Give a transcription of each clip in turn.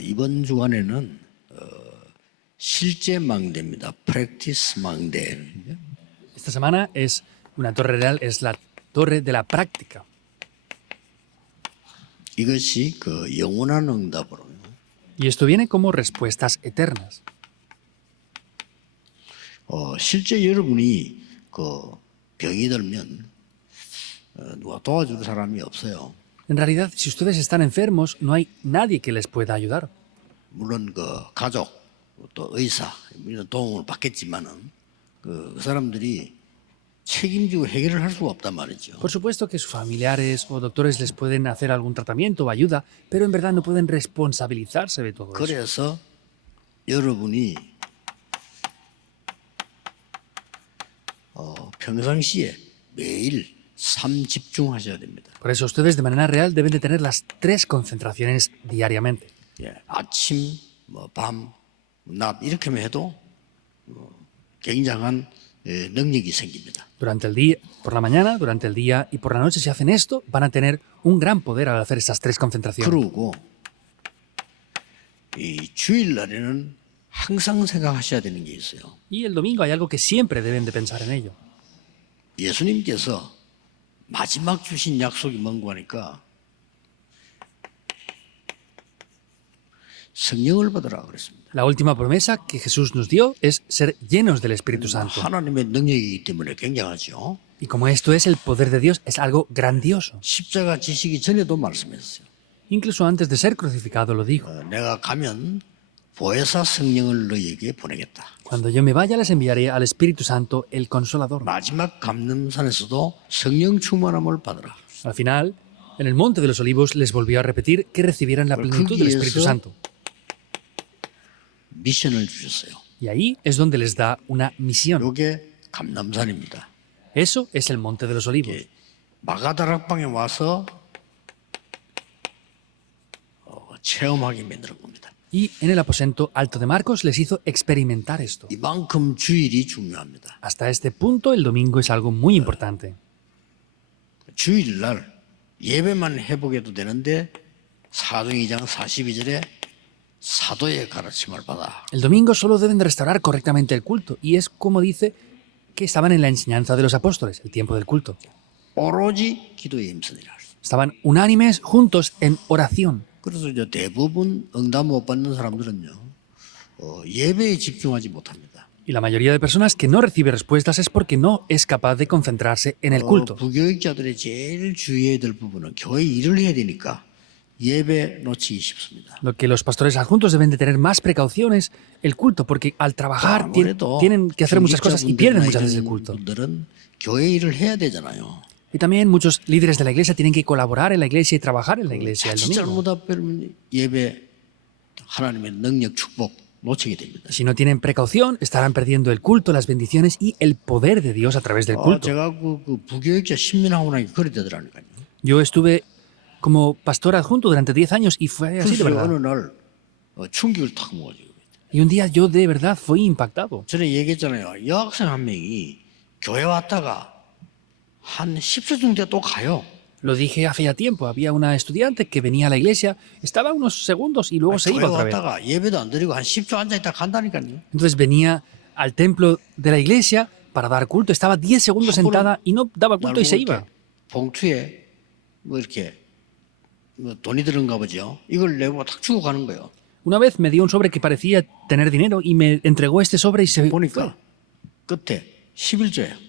이번 주간에는 실제 망대입니다. 프랙티스 망대. Esta semana es una torre real, es la torre de la práctica. 이것이 그 영원한 응답으로 Y esto viene como respuestas eternas. 실제 여러분이 그 병이 들면 누가 도와줄 사람이 없어요. En realidad, si ustedes están enfermos, no hay nadie que les pueda ayudar. 물론 그 가족 또 의사 이런 도움을 받겠지만은 그 사람들이 책임지고 해결을 할 수가 없단 말이죠. Por supuesto que sus familiares o doctores les pueden hacer algún tratamiento o ayuda, pero en verdad no pueden responsabilizarse de todo eso. 그래서 여러분이 평상시에 매일 집중하셔야 됩니다. Por eso ustedes de manera real deben de tener las 3 concentraciones diariamente. 아침, 밤, 낮 이렇게만 해도 굉장한 능력이 생깁니다. Durante el día, por la mañana, durante el día y por la noche, si hacen esto, van a tener un gran poder al hacer estas 3 concentraciones. 그리고 이 주일날에는 항상 생각하셔야 되는 게 있어요. Y el domingo hay algo que siempre deben de pensar en ello. 예수님께서 마지막 주신 약속이 뭔고 하니까 성령을 받으라 그랬습니다. La última promesa que Jesús nos dio es ser llenos del Espíritu Santo. 하나님의 능력이기 때문에 굉장하죠. Y como esto es el poder de Dios, es algo grandioso. 십자가 지시기 전에도 말씀했어요. Incluso antes de ser crucificado lo dijo. 내가 가면 보혜사 성령을 너희에게 보내겠다. Cuando yo me vaya, les enviaré al Espíritu Santo, el Consolador. 마지막 감람산에서도 성령 충만함을 받으라. Al final, en el Monte de los Olivos, les volvió a repetir que recibieran la plenitud del Espíritu Santo. 미션을 주셨어요. Y ahí es donde les da una misión. 이게 감람산입니다. Eso es el Monte de los Olivos. 마가다락방에 와서 체험하게 만드는 겁니다. Y en el aposento alto de Marcos les hizo experimentar esto. 이만큼 주일이 중요합니다. Hasta este punto, el domingo es algo muy importante. 주일날 예배만 회복해도 되는데 사도행 2장 42절에 사도의 가르침을 받아. El domingo solo deben de restaurar correctamente el culto. Y es como dice que estaban en la enseñanza de los apóstoles, el tiempo del culto. 오로지 기도에 힘쓰니라. Estaban unánimes, juntos, en oración. 그래서 이제 대부분 응답 못 받는 사람들은요 예배에 집중하지 못합니다. Y la mayoría de personas que no recibe respuestas es porque no es capaz de concentrarse en el culto. 부교육자들의 제일 주의해야 될 부분은 교회 일을 해야 되니까 예배 놓치기 쉽습니다. Lo que los pastores adjuntos deben de tener más precaución es el culto, porque al trabajar tienen que hacer muchas cosas y pierden muchas veces el culto. 분들은 교회 일을 해야 되잖아요. Y también muchos líderes de la iglesia tienen que colaborar en la iglesia y trabajar en la iglesia el domingo. 잘못 하면 예배 하나님의 능력 축복 놓치게 됩니다. Si no tienen precaución, estarán perdiendo el culto, las bendiciones y el poder de Dios a través del culto. 제가 그 부교육자 10년 하고 나니까 그래 되더라니까요. Yo estuve como pastor adjunto durante 10 años y fue así de 그래서 verdad. 어느 날 충격을 탁 먹어가지고 Y un día yo de verdad fui impactado. 전에 얘기했잖아요. 여학생 한 명이 교회 왔다가 한 10초 정도 또 가요. Lo dije hace ya tiempo. Había una estudiante que venía a la iglesia, estaba unos segundos y luego se 교회 iba otra vez. 왔다가 예배도 안 드리고 한 10초 앉아있다 간다니까요. Entonces venía al templo de la iglesia para dar culto. Estaba 10 segundos sentada y no daba culto y se iba. 봉투에 뭐 이렇게 뭐 돈이 들은가 보죠. 이걸 내고 탁 주고 가는 거예요. Una vez me dio un sobre que parecía tener dinero y me entregó este sobre y se fue. 보니까 끝에 11조예요.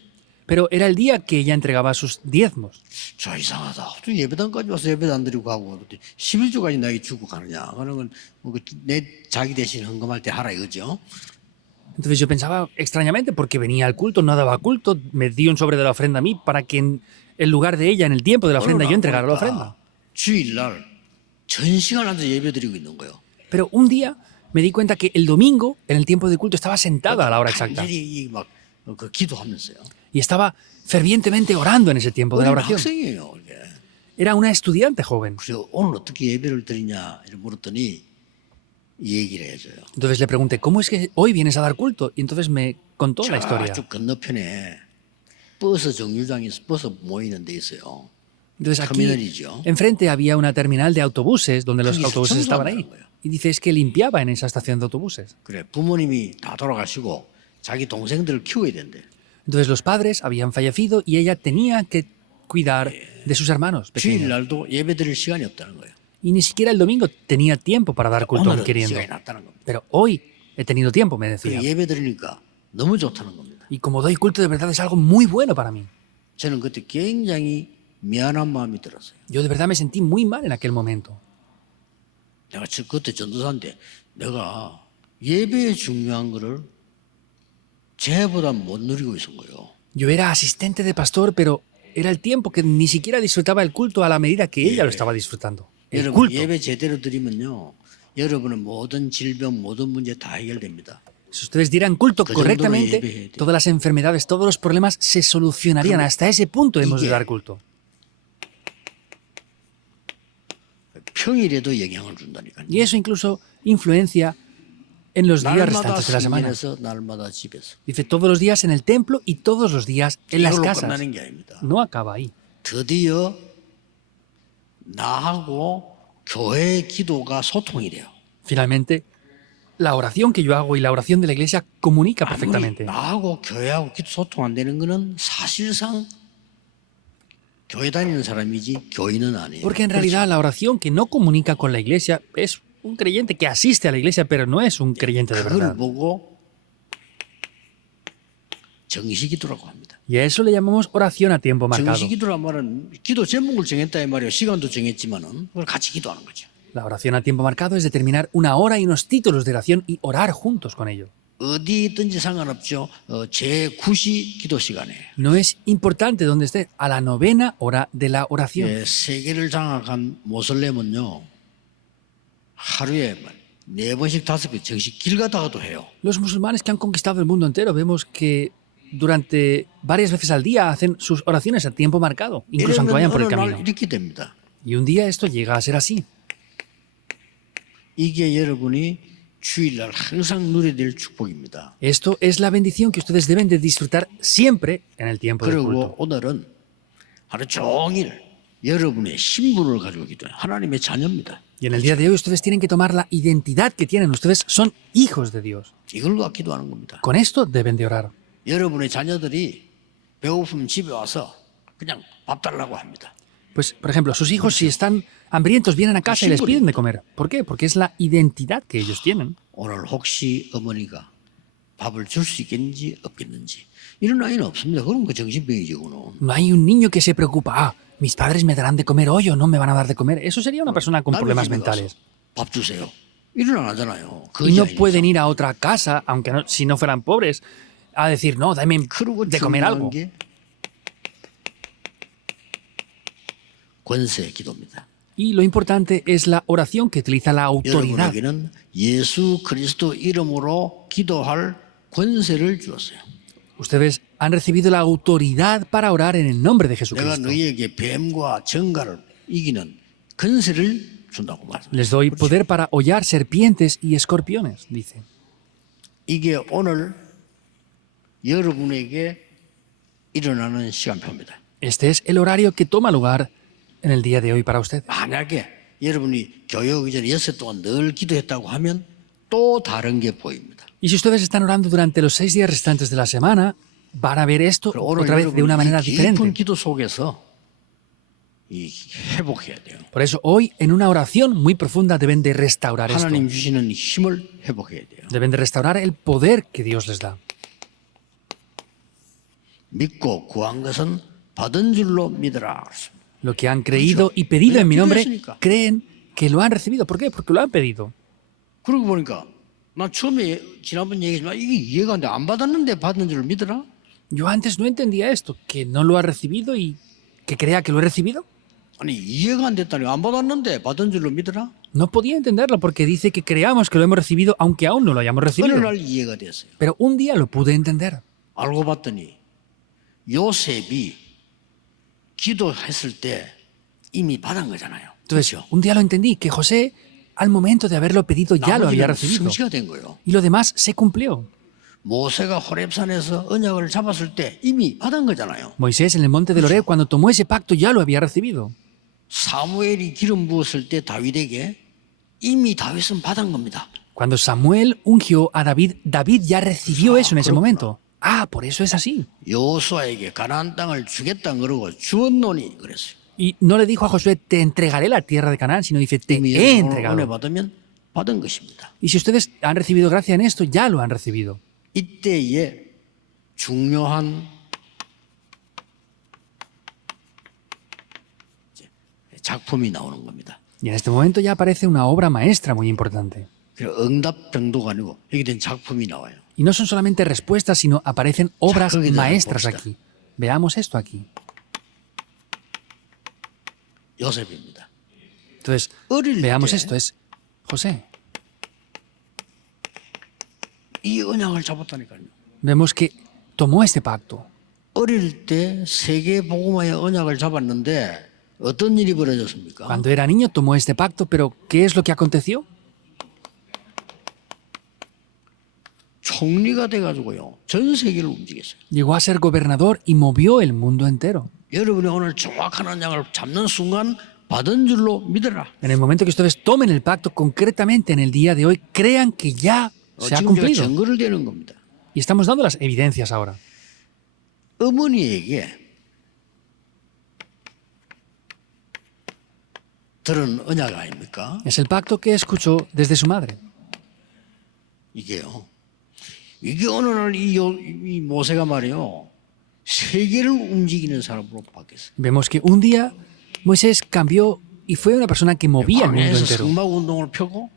Pero era el día que ella entregaba sus diezmos. 저 이상하다. 또 예배당까지 와서 예배도 안 드리고 가고 11조까지 나에게 주고 가느냐. 그런 건내 자기 대신 헌금할 때 하라 이거죠. Entonces yo pensaba extrañamente porque venía al culto, no daba culto, me dio un sobre de la ofrenda a mí para que en el lugar de ella, en el tiempo de la ofrenda, yo entregara la ofrenda. 주일날 전 시간 앉아 예배 드리고 있는 거예요. Pero un día me di cuenta que el domingo, en el tiempo de culto, estaba sentada a la hora exacta. 간절히 막 기도하면서요. Y estaba fervientemente orando en ese tiempo de la 어린 oración. 학생이에요. 이게. Era una estudiante joven. 그래서 오늘 어떻게 예배를 드리냐 이렇게 물었더니 이 얘기를 해줘요. Entonces le pregunté, ¿cómo es que hoy vienes a dar culto? Y entonces me contó la historia. 저쪽 건너편에 버스 정류장에서 버스 모이는 데 있어요. Entonces aquí 터미널이죠. enfrente había una terminal de autobuses donde los 거기서 autobuses estaban ahí. 청소한다는 거예요. Y dice, es que limpiaba en esa estación de autobuses. 그래, 부모님이 다 돌아가시고 자기 동생들을 키워야 된대. Entonces los padres habían fallecido y ella tenía que cuidar de sus hermanos pequeños. 주일날도 예배 드릴 시간이 없다는 거예요. Y ni siquiera el domingo tenía tiempo para dar culto aun 오늘은 queriendo. 시간이 났다는 겁니다. Pero hoy he tenido tiempo, me decía. 그래, 예배 드리니까 너무 좋다는 겁니다. Y como doy culto de verdad es algo muy bueno para mí. 저는 그때 굉장히 미안한 마음이 들었어요. Yo de verdad me sentí muy mal en aquel momento. 내가 그때 전도사인데 내가 예배의 중요한 거를 쟤보다 못 누리고 있은 거예요. Yo era asistente de pastor, pero era el tiempo que ni siquiera disfrutaba el culto a la medida que ella lo estaba disfrutando. El 여러분 culto. 예배 제대로 드리면요. 여러분의 모든 질병, 모든 문제 다 해결됩니다. Si ustedes dieran culto 그 정도로 correctamente, 예배해야 돼. todas las enfermedades, todos los problemas se solucionarían. Hasta ese punto hemos de 이게- dar culto. 평일에도 영향을 준다니까요. Y eso incluso influencia en los días 날마다 restantes de la semana. 성전에서 날마다 집에서. Dice todos los días en el templo y todos los días en las 이걸로 casas. 끝나는 게 아닙니다. No acaba ahí. 드디어 나하고 교회의 기도가 소통이 돼요. Finalmente, la oración que yo hago y la oración de la iglesia comunica 아무리 perfectamente. 나하고 교회하고 기도 소통 안 되는 거는 사실상 교회 다니는 사람이지 교인은 아니에요. Porque en realidad la oración que no comunica con la iglesia es un creyente que asiste a la iglesia, pero no es un creyente de 그걸 verdad. 보고 정시기도라고 합니다. Y a eso le llamamos oración a tiempo marcado. 정시기도란 말은 기도 제목을 정했다 이 말이에요. 시간도 정했지만은 그걸 같이 기도하는 거죠. La oración a tiempo marcado es determinar una hora y unos títulos de oración y orar juntos con ello. 어디 있든지 상관없죠. 제9시 기도 시간에 No es importante donde esté, a la novena hora de la oración. 세계를 장악한 모슬렘은요 하루에 4번씩 5번 정식 길 가다가도 해요. Los musulmanes que han conquistado el mundo entero vemos que durante varias veces al día hacen sus oraciones a tiempo marcado, incluso aunque vayan por el 어느 날 camino. 이렇게 됩니다. Y un día esto llega a ser así. 이게 여러분이 주일날 항상 누려야 될 축복입니다. Esto es la bendición que ustedes deben de disfrutar siempre en el tiempo del culto. 그리고 오늘은 하루 종일 여러분의 신분을 가지고 기도해요. 하나님의 자녀입니다. Y en el día de hoy ustedes tienen que tomar la identidad que tienen. Ustedes son hijos de Dios. 이걸 갖고 기도하는 겁니다. Con esto deben de orar. 여러분의 자녀들이 배고프면 집에 와서 그냥 밥 달라고 합니다. Pues, por ejemplo, sus hijos si están hambrientos vienen a casa y les piden de comer. ¿Por qué? Porque es la identidad que ellos tienen. 오늘 혹시 어머니가 밥을 줄 수 있겠는지 없겠는지 이런 아이는 없습니다. 그럼 그 정신병이죠. 그거는. No hay un niño que se preocupa. Ah, mis padres me darán de comer hoy o no me van a dar de comer. Eso sería una persona con 남의 problemas 집에 가서 mentales. 밥 주세요. 이런 안 하잖아요. Y no 거지 pueden ir a otra casa, aunque si no fueran pobres, a decir, no, dame 그리고 de comer 중요한 algo. 게 권세 기도입니다. Y lo importante es la oración que utiliza la autoridad. 여러분에게는 예수 그리스도 이름으로 기도할 권세를 주었어요. Ustedes han recibido la autoridad para orar en el nombre de 내가 Jesucristo. 너희에게 뱀과 정갈을 이기는 권세를 준다고 말합니다. Les doy poder para hollar serpientes y escorpiones, dice. 이게 오늘 여러분에게 일어나는 시간표입니다. Este es el horario que toma lugar en el día de hoy para ustedes. 만약에 여러분이 교회 오기 전에 6일 동안 늘 기도했다고 하면 또 다른 게 보입니다. Y si ustedes están orando durante los 6 días restantes de la semana, van a ver esto 오늘 otra vez de una manera 여러분이 이 깊은 diferente. 기도 속에서 이 회복해야 돼요. Por eso hoy, en una oración muy profunda, deben de restaurar esto. 하나님 주시는 힘을 회복해야 돼요. Deben de restaurar el poder que Dios les da. 믿고 구한 것은 받은 줄로 믿으라. 그랬습니다. Lo que han creído y pedido en mi nombre, 기도했으니까. creen que lo han recibido. ¿Por qué? Porque lo han pedido. 그러고 보니까 난 처음에 지난번 얘기했지만 이게 이해가 안 돼. 안 받았는데 받은 줄 믿으라? Yo antes no entendía esto, que no lo ha recibido y que crea que lo he recibido. 아니 이해가 안 됐다니 안 받았는데 받은 줄로 믿으라? No podía entenderlo porque dice que creamos que lo hemos recibido aunque aún no lo hayamos 어느 recibido. 날 이해가 됐어요. Pero un día lo pude entender. 알고 봤더니 요셉이 기도했을 때 이미 받은 거잖아요. Entonces, 그렇죠? un día lo entendí, que José, al momento de haberlo pedido, ya lo había 나머지는 recibido. 성취가 된 거예요. Y lo demás se cumplió. 모세가 호렙산에서 언약을 잡았을 때 이미 받은 거잖아요. Moisés en el monte del Horeb, cuando tomó ese pacto, ya lo había recibido. 사무엘이 기름 부었을 때 다윗에게 이미 다윗은 받은 겁니다. Cuando Samuel ungió a David, David ya recibió eso en ese momento. Ah, por eso es así. 여호수아에게 가나안 땅을 주겠다 그러고 주었노니 그랬어요. Y no le dijo a Josué, te entregaré la tierra de Canaán, sino dice, te 이미 he 오늘 은혜 entregado. 받으면 받은 것입니다. Y si ustedes han recibido gracia en esto, ya lo han recibido. 이때에 중요한 작품이 나오는 겁니다. Y en este momento ya aparece una obra maestra muy importante. 응답 정도가 아니고 여기 된 작품이 나와요. Y no son solamente respuestas, sino aparecen obras 거기다 maestras 봅시다. aquí. Veamos esto aquí. 요셉입니다. Entonces, 어릴 veamos 때 esto, es José. 이 언약을 잡았다니까요. Vemos que tomó este pacto. 어릴 때 세계 복음화의 언약을 잡았는데 어떤 일이 벌어졌습니까? Cuando era niño tomó este pacto, pero ¿qué es lo que aconteció? 총리가 돼가지고요 전 세계를 움직였어요. Llegó a ser gobernador y movió el mundo entero. 여러분이 오늘 정확한 언약을 잡는 순간 받은 줄로 믿어라. En el momento que ustedes tomen el pacto, concretamente en el día de hoy, crean que ya se ha 지금 제가 cumplido. 증거를 대는 겁니다. Y estamos dando las evidencias ahora. 어머니에게 들은 언약 아닙니까? Es el pacto que escuchó desde su madre. 이게요. 이게 어느 날 이 모세가 말이요. 세계를 움직이는 사람으로 바뀌었어요. Vemos que un día Moisés cambió y fue una persona que movía el mundo 광야에서 entero. 성막 운동을 펴고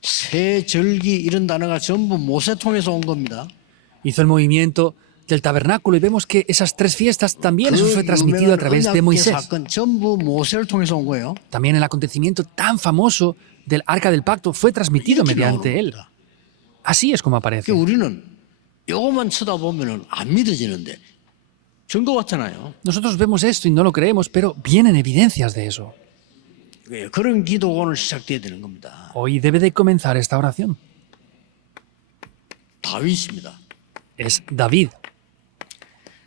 새 절기 이런 단어가 전부 모세 통해서 온 겁니다. Hizo el movimiento del tabernáculo y vemos que esas tres fiestas también eso fue transmitido a través de 언약의 Moisés. 사건 전부 모세를 통해서 온 거예요. También el acontecimiento tan famoso del Arca del Pacto fue transmitido 이렇게 나오는 mediante él. 겁니다. Así es como aparece. 그러니까 우리는 이것만 쳐다보면 안 믿어지는데 증거 같잖아요. Nosotros vemos esto y no lo creemos, pero vienen evidencias de eso. 그런 기도가 오늘 시작돼야 되는 겁니다. Hoy debe de comenzar esta oración. 다윗입니다. Es David.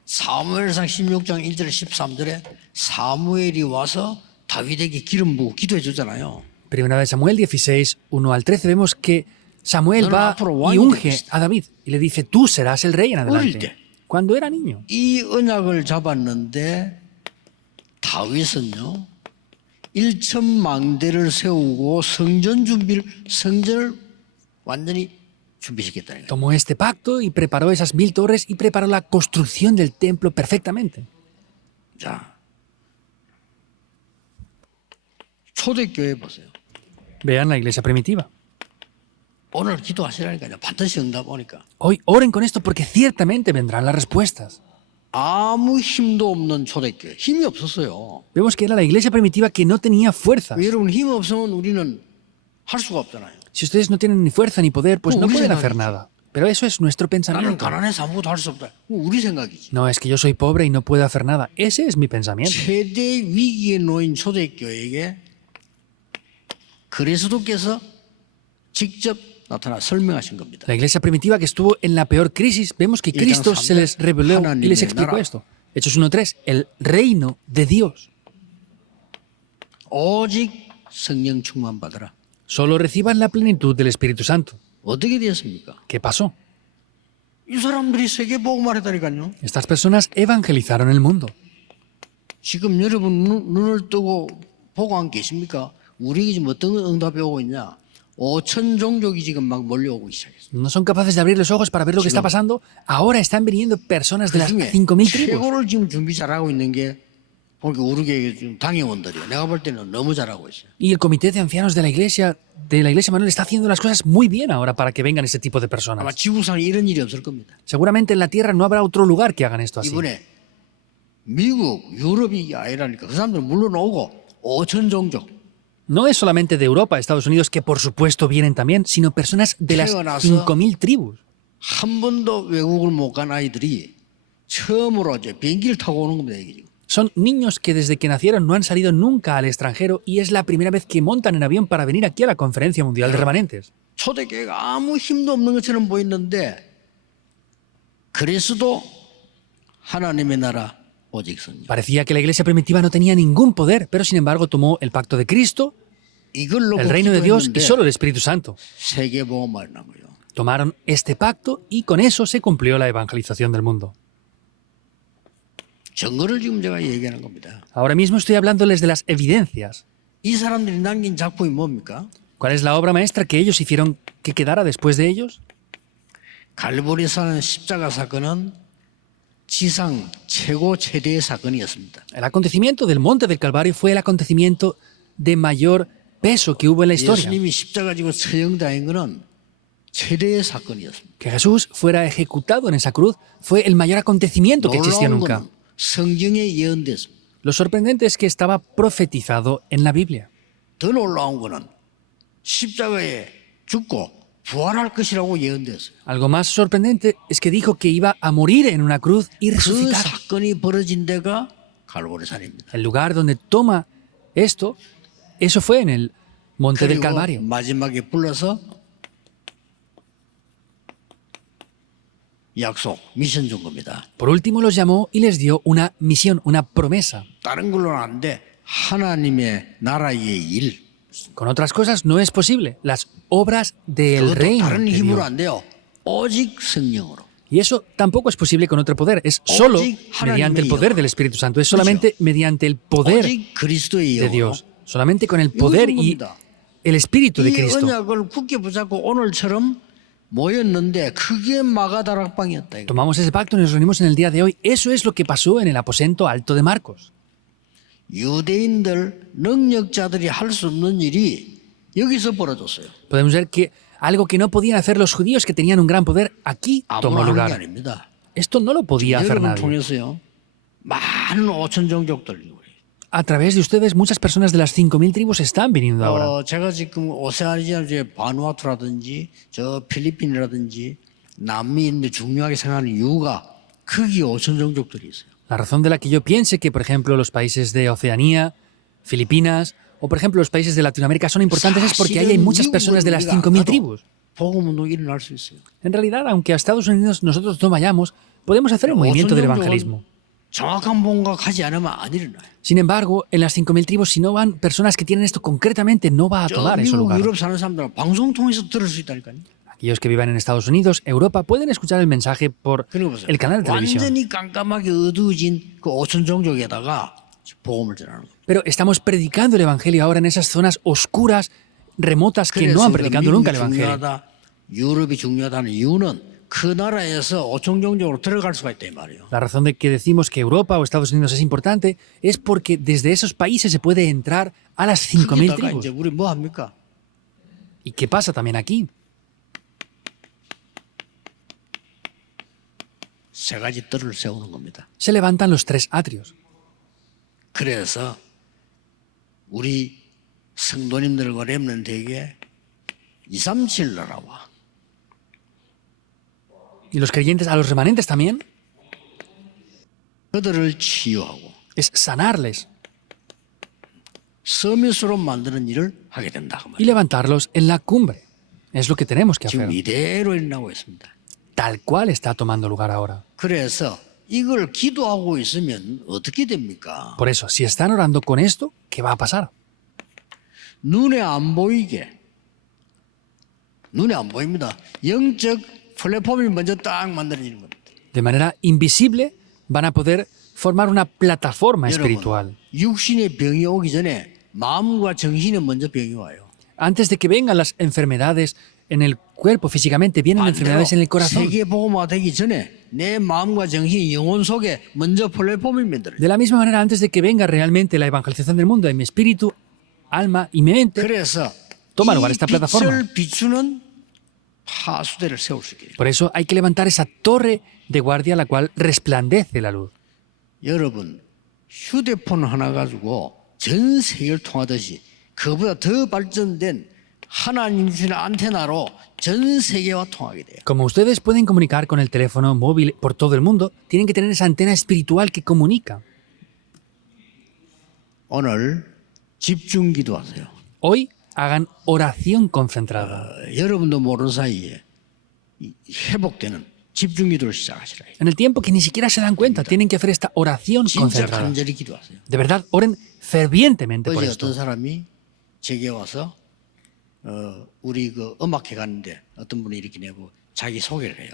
사무엘상 16장 1절 13절에 사무엘이 와서 다윗에게 기름 부고 기도해 주잖아요. Primera de Samuel 16, 1 al 13, vemos que Samuel No, va no, pero y guay, unge Cristo. a David y le dice, tú serás el rey en 어릴 adelante. 때. Cuando era niño. 이 언약을 잡았는데 다윗은요 1천망대를 세우고 성전을 완전히 준비시켰다는 거예요. Tomó este pacto y preparó esas 1000 torres y preparó la construcción del templo perfectamente. 자, 초대교회 보세요. Vean la iglesia primitiva. 오늘 기도하시라니까요. 반드시 응답 오니까. Hoy oren con esto porque ciertamente vendrán las respuestas. 아무 힘도 없는 초대교회. 힘이 없었어요. Vemos que era la iglesia primitiva que no tenía fuerzas. 여러분 힘 없으면 우리는 할 수가 없잖아요. Si ustedes no tienen ni fuerza ni poder, pues no Uy, pueden se hacer lo ha dicho. nada. Pero eso es nuestro 나는 pensamiento. 가난해서 아무것도 할 수 없다. 우리 생각이지. No, es que yo soy pobre y no puedo hacer nada. Ese es mi pensamiento. 최대 위기에 놓인 초대교회에게 그리스도께서 직접 나타나 설명하신 겁니다. La iglesia primitiva que estuvo en la peor crisis, vemos que Y Cristo tan se les reveló y les 하나님의 explicó 나라. esto. Hechos 1.3, el reino de Dios. 오직 성령 충만 받으라. Solo reciban la plenitud del Espíritu Santo. 어떻게 되었습니까? ¿Qué pasó? 이 사람들이 세계 복음을 했다니까요. Estas personas evangelizaron el mundo. 지금 여러분 눈을 뜨고 보고 안 계십니까? 우리에게 지금 어떤 응답이 오고 있냐? 5천 종족이 지금 막 몰려오고 시작했어요. No son capaces de abrir los ojos para ver lo que está pasando. Ahora están viniendo personas de las 그중에 5.000 tribus. 최고를 지금 준비 잘하고 있는 게 보니까 우리 교회 지금 당회원들이에요. 내가 볼 때는 너무 잘하고 있어요. Y el comité de ancianos de la iglesia Manuel está haciendo las cosas muy bien ahora para que vengan ese tipo de 아마 personas. 지구상에 이런 일이 없을 겁니다. Seguramente en la tierra no habrá otro lugar que hagan esto así. 이번에 미국, 유럽이 아니라니까 그 사람들 물론 오고 5천 종족. No es solamente de Europa, Estados Unidos, que por supuesto vienen también, sino personas de las 태어나서 5.000 tribus. 한 번도 외국을 못 간 아이들이 처음으로 이제 비행기를 타고 오는 겁니다. 이게 지금. Son niños que desde que nacieron no han salido nunca al extranjero y es la primera vez que montan en avión para venir aquí a la Conferencia Mundial de Remanentes. 초대교회가 아무 힘도 없는 것처럼 보이는데 그리스도 하나님의 나라 오직 성령. Parecía que la iglesia primitiva no tenía ningún poder, pero sin embargo tomó el pacto de Cristo, 이걸 놓고 el reino de Dios y 기도했는데 solo el Espíritu Santo. 세계복음화를 한 거예요. Tomaron este pacto y con eso se cumplió la evangelización del mundo. 증거를 지금 제가 얘기하는 겁니다. Ahora mismo estoy hablándoles de las evidencias. 이 사람들이 남긴 작품이 뭡니까? ¿Cuál es la obra maestra que ellos hicieron que quedara después de ellos? 갈보리산 십자가 사건은 지상 최고 최대의 사건이었습니다. El acontecimiento del Monte del Calvario fue el acontecimiento de mayor peso que hubo en la historia. 예수님이 십자가 지고 처형당한 것은 최대의 사건이었습니다. Que Jesús fuera ejecutado en esa cruz fue el mayor acontecimiento que existió 놀라운 nunca. 건 성경에 예언됐습니다. Lo sorprendente es que estaba profetizado en la Biblia. 더 놀라운 거는 십자가에 죽고 부활할 것이라고 예언됐어요. Algo más sorprendente es que dijo que iba a morir en una cruz y 그 resucitar. 사건이 벌어진 데가 갈보리산입니다. El lugar donde toma esto, eso fue en el Monte del 그리고 Calvario. 마지막에 불러서 약속, 미션 준 겁니다. Por último los llamó y les dio una misión, una promesa. 다른 걸로는 안 돼. 하나님의 나라의 일. Con otras cosas no es posible. Las obras del 그것도 reino 다른 de 힘으로 Dios. 안 돼요. 오직 성령으로. Y eso tampoco es posible con otro poder. Es solo 오직 mediante el 하나님의 poder 영으로. del Espíritu Santo. Es solamente mediante el poder 오직 그리스도의 de 영으로. Dios. Solamente con el poder y 겁니다. el Espíritu de 이 Cristo. 언약을 굳게 붙잡고 오늘처럼 모였는데 그게 마가다락방이었다. 이거. Tomamos ese pacto y nos reunimos en el día de hoy. Eso es lo que pasó en el aposento alto de Marcos. 유대인들 능력자들이 할 수 없는 일이 여기서 벌어졌어요. Podemos ver que algo que no podían hacer los judíos que tenían un gran poder, aquí tomó 아무나 하는 게 lugar. 아닙니다. Esto no lo podía hacer 여러분 nadie. 통해서요. 많은 5천 종족들. A través de ustedes, muchas personas de las 5.000 tribus están viniendo ahora. 제가 지금 오세아니아 제 바누아투라든지 저 필리핀이라든지 남미인데 중요하게 생각하는 이유가 거기 5천 종족들이 있어요. La razón de la que yo piense que, por ejemplo, los países de Oceanía, Filipinas o, por ejemplo, los países de Latinoamérica son importantes es porque ahí hay muchas personas de las 5.000 tribus. 복음운동이 일어날 수 있어요. En realidad, aunque a Estados Unidos nosotros no vayamos, podemos hacer un movimiento del evangelismo. 정확한 복음과 가지 않으면 안 일어나요. Sin embargo, en las 5.000 tribus, si no van personas que tienen esto concretamente, no va a 저 tomar eso 미국, lugar. 유럽 사는 사람들은 방송 통해서 들을 수 있다니까요. Aquellos que vivan en Estados Unidos, Europa, pueden escuchar el mensaje por 그리고 보세요. el canal de televisión. 완전히 깜깜하게 어두워진 그 5천 종족에다가 복음을 전하는 거예요. Pero estamos predicando el Evangelio ahora en esas zonas oscuras, remotas, que no han predicado nunca el 미국이 Evangelio. 중요하다, 유럽이 중요하다는 이유는 그 나라에서 5천 종족으로 들어갈 수가 있다 이 말이에요. La razón de que decimos que Europa o Estados Unidos es importante es porque desde esos países se puede entrar a las 5.000 거기다가 tribus. 이제 우리 뭐 합니까? ¿Y qué pasa también aquí? 세 가지 뜰을 세우는 겁니다. Se levantan los tres atrios. 그래서 우리 성도님들과 렘넌트에게 237 나라와 Y los creyentes, a los remanentes también, 그들을 치유하고 es sanarles 서밋으로 만드는 일을 하게 된다. 그 y 말이에요. levantarlos en la cumbre. Es lo que tenemos que 지금 hacer. 이대로 일어나고 있습니다. Tal cual está tomando lugar ahora. 그래서 이걸 기도하고 있으면 어떻게 됩니까? Por eso, si están orando con esto, ¿qué va a pasar? 눈에 안 보이게 눈에 안 보입니다. 영적 플랫폼이 먼저 딱 만들어지는 겁니다. De manera invisible van a poder formar una plataforma 여러분, espiritual. 육신의 병이 오기 전에 마음과 정신에 먼저 병이 와요. Antes de que vengan las enfermedades en el cuerpo físicamente, vienen enfermedades en el corazón. 세계복음화 되기 전에 내 마음과 정신이 영혼 속에 먼저 플랫폼을 만들어요. De la misma manera, antes de que venga realmente la evangelización del mundo en mi espíritu, alma y mi mente, 그래서 toma 이 lugar esta plataforma. 빛을 비추는 파수대를 세울 수 있게 돼요. Por eso hay que levantar esa torre de guardia a la cual resplandece la luz. 여러분 휴대폰 하나 가지고 전 세계를 통하듯이 그보다 더 발전된 하나님 주신 안테나로 전 세계와 통하게 돼요. Como ustedes pueden comunicar con el teléfono móvil por todo el mundo, tienen que tener esa antena espiritual que comunica. 오늘 집중 기도하세요. Hoy hagan oración concentrada. 여러분도 모르는 사이에 회복되는 집중 기도를 시작하시라. En el tiempo que ni siquiera se dan cuenta, tienen que hacer esta oración 진짜 concentrada. 간절히 기도하세요. De verdad, oren fervientemente por 어제 esto. 어떤 사람이 제게 와서 우리 그 음악회 갔는데 어떤 분이 이렇게 내고 자기 소개를 해요.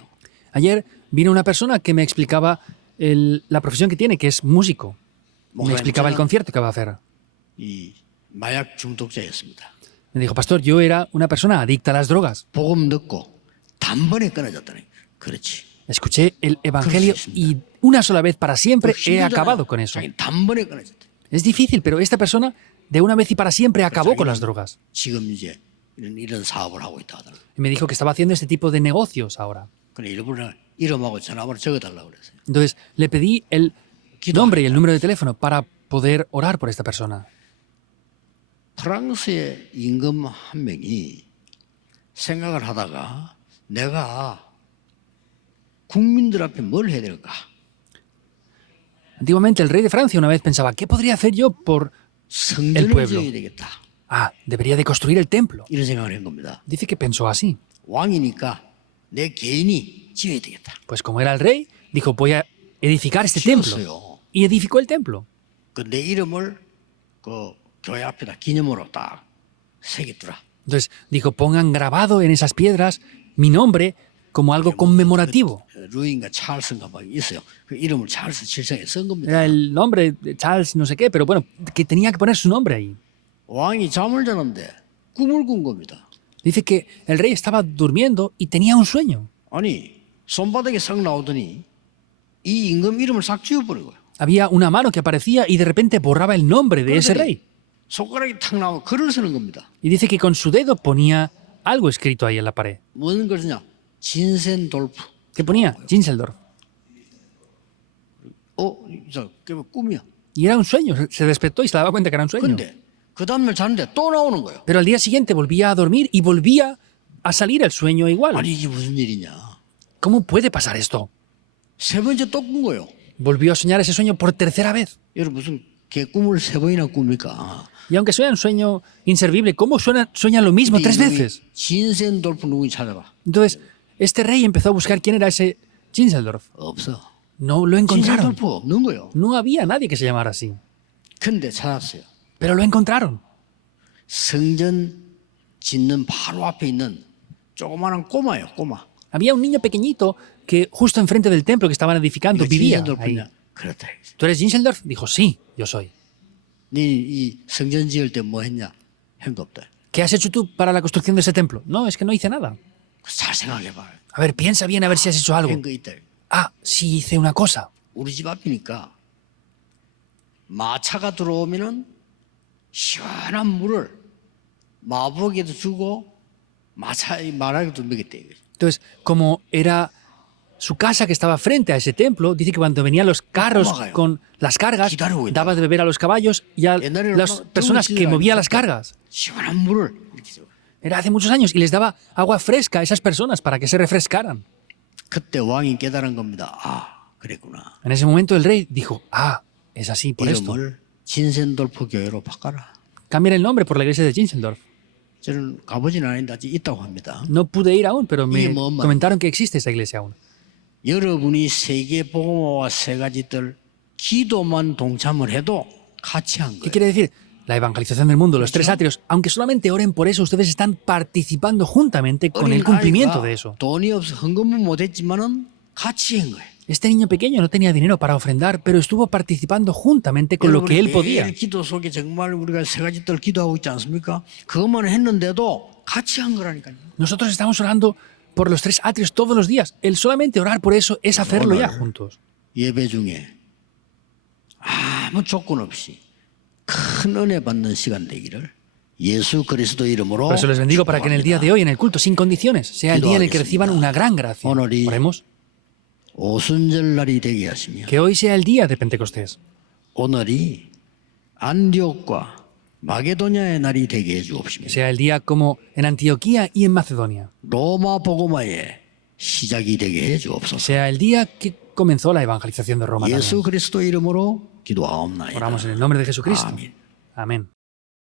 Ayer vino una persona que me explicaba la profesión que tiene, que es músico. Me explicaba el concierto que va a hacer. 이 마약 중독자였습니다. Me dijo, pastor, yo era una persona adicta a las drogas. 복음 듣고 단번에 끊어졌다는. 그렇지. Escuché el evangelio y una sola vez para siempre he acabado con eso. 단번에 끊어졌다. Es difícil, pero esta persona de una vez y para siempre acabó con las drogas. 지금 이제 이런 사업을 하고 있다 하더라고요. Y me dijo que estaba haciendo este tipo de negocios ahora. 그래 일부러 이름하고 전화번호 적어달라고 그랬어요. Entonces le pedí el nombre y el número de teléfono para poder orar por esta persona. 프랑스의 임금 한 명이 생각을 하다가 내가 국민들 앞에 뭘 해야 될까? Antiguamente el rey de Francia una vez pensaba, ¿qué podría hacer yo por 성전을 pueblo. 지어야 되겠다. Ah, debería de construir el templo? 이런 생각을 한 겁니다. Dice que pensó así. 왕이니까 내 개인이 지어야 되겠다. Pues como era el rey, dijo, voy a edificar este templo. 지었어요. Y edificó el templo. 그 내 이름을 그 교회 앞에다 기념으로 딱 새겼더라. Entonces dijo, pongan grabado en esas piedras mi nombre como algo conmemorativo. 루인가 찰스인가 막 있어요. 그 이름을 찰스 7세에 쓴 겁니다. Era el nombre de Charles no sé qué, pero bueno, que tenía que poner su nombre ahí. 왕이 잠을 자는데 꿈을 꾼 겁니다. Dice que el rey estaba durmiendo y tenía un sueño. 아니 손바닥에 싹 나오더니 이 임금 이름을 싹 지워버린 거예요. Había una mano que aparecía y de repente borraba el nombre de ese 그러더니 rey. 손가락이 탁 나오고 글을 쓰는 겁니다. Y dice que con su dedo ponía algo escrito ahí en la pared. 무슨 글이냐? 진센돌프. ¿Qué ponía? Zinseldorf. 그게 꿈이야. Y era un sueño. Se despertó y se daba cuenta que era un sueño. 근데 그 다음날 자는데 또 나오는 거예요. Pero al día siguiente volvía a dormir y volvía a salir el sueño igual. 아니 이게 무슨 일이냐? ¿Cómo puede pasar esto? 세 번째 또 꾼 거예요. Volvió a soñar ese sueño por tercera vez. 여러분 무슨 개꿈을 세 번이나 꿉니까? Y aunque sea un sueño inservible, ¿cómo sueñan lo mismo tres veces? 진센돌프 누군지 찾아봐. Entonces, este rey empezó a buscar quién era ese Zinseldorf. 없어. No lo encontraron. 진센돌프 없는 거예요. No había nadie que se llamara así. 근데 찾았어요. Pero lo encontraron. 성전 짓는 바로 앞에 있는 조그마한 꼬마예요. 꼬마. Había un niño pequeñito que justo enfrente del templo que estaban edificando 이거 vivía ahí. 진센돌프냐? 그렇다. ¿Tú eres Zinseldorf? Dijo, sí, yo soy. 네이 성전 지을 때 뭐 했냐? 한 거 없다. ¿Qué has hecho tú para la construcción de ese templo? No, es que no hice nada. 잘 생각해봐. A ver, piensa bien a ver si has hecho algo. 한 거 있다. Ah, sí hice una cosa. 우리 집 앞이니까 마차가 들어오면은 시원한 물을 마부에게도 주고 말하게도 먹였대. Entonces, como era su casa que estaba frente a ese templo, dice que cuando venían los carros con las cargas, daba de beber a los caballos y a las personas que movían las cargas. 시원한 물을 이렇게 줘. Era hace muchos años y les daba agua fresca a esas personas para que se refrescaran. 그때 왕이 깨달은 겁니다. 아, 그랬구나. En ese momento el rey dijo, ah, es así por esto. 이름을 진센돌프 교회로 바꿔라. Cambiar el nombre por la iglesia de Zinseldorf. 저는 가보진 않았는데 아직 있다고 합니다. No pude ir aún, pero me 이게 뭔 말이야? comentaron que existe esa iglesia aún. 여러분이 세계 복음화와 세 가지들 기도만 동참을 해도 같이 한 ¿Qué 거예요. quiere decir? La evangelización del mundo, los tres atrios, aunque solamente oren por eso, ustedes están participando juntamente con el cumplimiento de eso. 돈이 없어 헌금은 못했지만은 같이 한 거예요. Este niño pequeño no tenía dinero para ofrendar, pero estuvo participando juntamente con lo que él podía. 매일 기도 속에 정말 우리가 세 가지들 기도하고 있지 않습니까? 그것만 했는데도 같이 한 거라니까요. Nosotros estamos orando por los tres atrios todos los días. El solamente orar por eso es hacerlo ya juntos. 예배 중에 아무 조건 없이 큰 은혜 받는 시간 되기를 예수 그리스도 이름으로 Por eso les bendigo para que en el día de hoy, en el culto, sin condiciones, sea el día en el que reciban una gran gracia. 오늘이 Oremos. 오순절 날이 되게 하시며 Que hoy sea el día de Pentecostés. 오늘이 안디옥과 마게도냐의 날이 되게 해 주옵시며 Que sea el día como en Antioquía y en Macedonia. 로마 복음화의 시작이 되게 해 주옵소서. Sea el día que comenzó la evangelización de Roma. 예수 también. 그리스도 이름으로 기도하옵나이다. Oramos en el nombre de Jesucristo. 아멘. Amén.